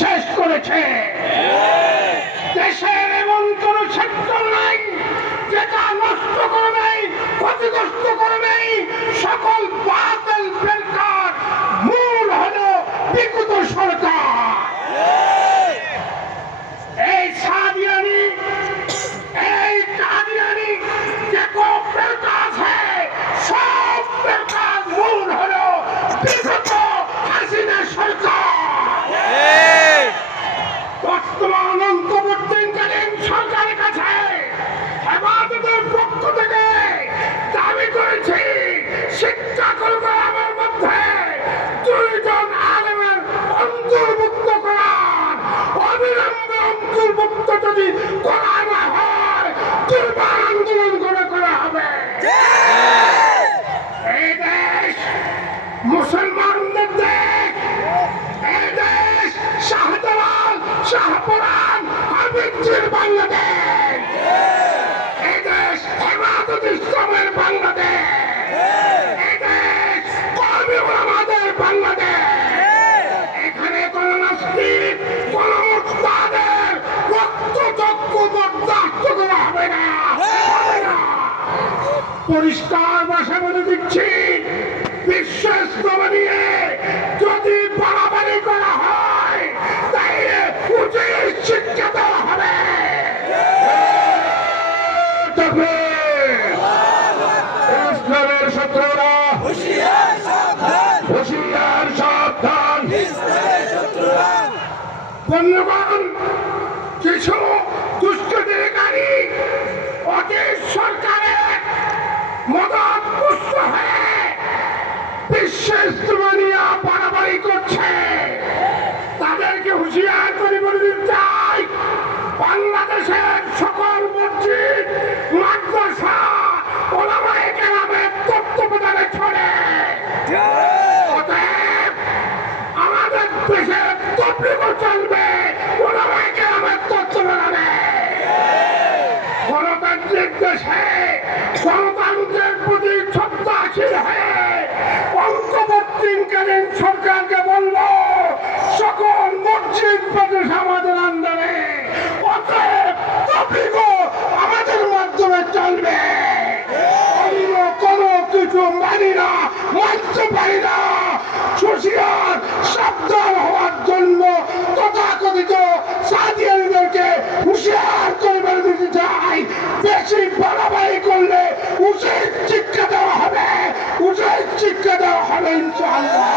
শেষ করেছে। দেশের এমন কোন সেক্টর নাই যেটা নষ্ট করে নেই, ক্ষতিগ্রস্ত করে নেই। সকল বাতিল ফেরকার মূল হলো বিগত সরকার। এই সাদিয়ানি, এই কাদিয়ানি দেখো ফেরকা আছে, সব ফেরকার মূল হলো বিগত হাসিনা সরকার। বর্তমান অন্তর্বর্তীকালীন সরকারের কাছে হেফাজতের পক্ষ থেকে দাবি করেছি শিক্ষা কর্মকাণ্ডের মধ্যে 2 জন আলেমের অন্তর্ভুক্ত করার, অবিলম্বে অন্তর্ভুক্ত যদি করা না হয় দুর্বার আন্দোলন করা হবে। এই দেশ মুসলমানদের দেশ, এই দেশ শাহজালাল, শাহপরান, হাবিবজির বাংলাদেশ, এই দেশ হেফাজত ইসলামের বাংলাদেশ, এই দেশ কওমি ওলামাদের বাংলাদেশ। এখানে কোন নাস্তিক, কোন মুরতাদের রক্তচক্ষু বরদাস্ত করা হবে না, হবে না। পরিষ্কার ভাষা বলে দিচ্ছি, বিশ্ব ইস্তমা নিয়ে যদি বাড়াবাড়ি করা হয় তাহলে উচিত শিক্ষা দেওয়া হবে। ইসলামের শত্রুরা হুঁশিয়ার সাবধান। বন্ধুগণ, কিছু দুষ্কৃতিকারী অতীত সরকারের মদত পুষ্ট হয়ে বিশ্ব ইজতেমা নিয়ে বাড়াবাড়ি করছে। তাদেরকে হুঁশিয়ার করে বলে দিতে চাই, বাংলাদেশের সকল মসজিদ, মাদ্রাসা, ওলামায়ে কেরামের তত্ত্বাবধানে চলে। অতএব আমাদের দেশে তাবলীগও চলবে, ওলামায়ে কেরামের তত্ত্বাবধানে। গণতান্ত্রিক দেশে গণতন্ত্রের প্রতি শ্রদ্ধাশীল হয়ে অন্তর্বর্তীকালীন সরকারকে বলল সকল মসজিদ মাদ্রাসা আমাদের আন্ডারে, অতএব তাবলীগও আমাদের মাধ্যমে চলবে। অন্য কোনো কিছু মানি না, মানতে পারি না। হুঁশিয়ার সাবধান হওয়ার জন্য তথাকথিত সাদিয়ানিদেরকে হুঁশিয়ার করে বলে দিতে চাই, বেশি বাড়াবাড়ি করলে উচিত শিক্ষা দেওয়া হবে, উচিত শিক্ষা দেওয়া হবে ইনশাআল্লাহ।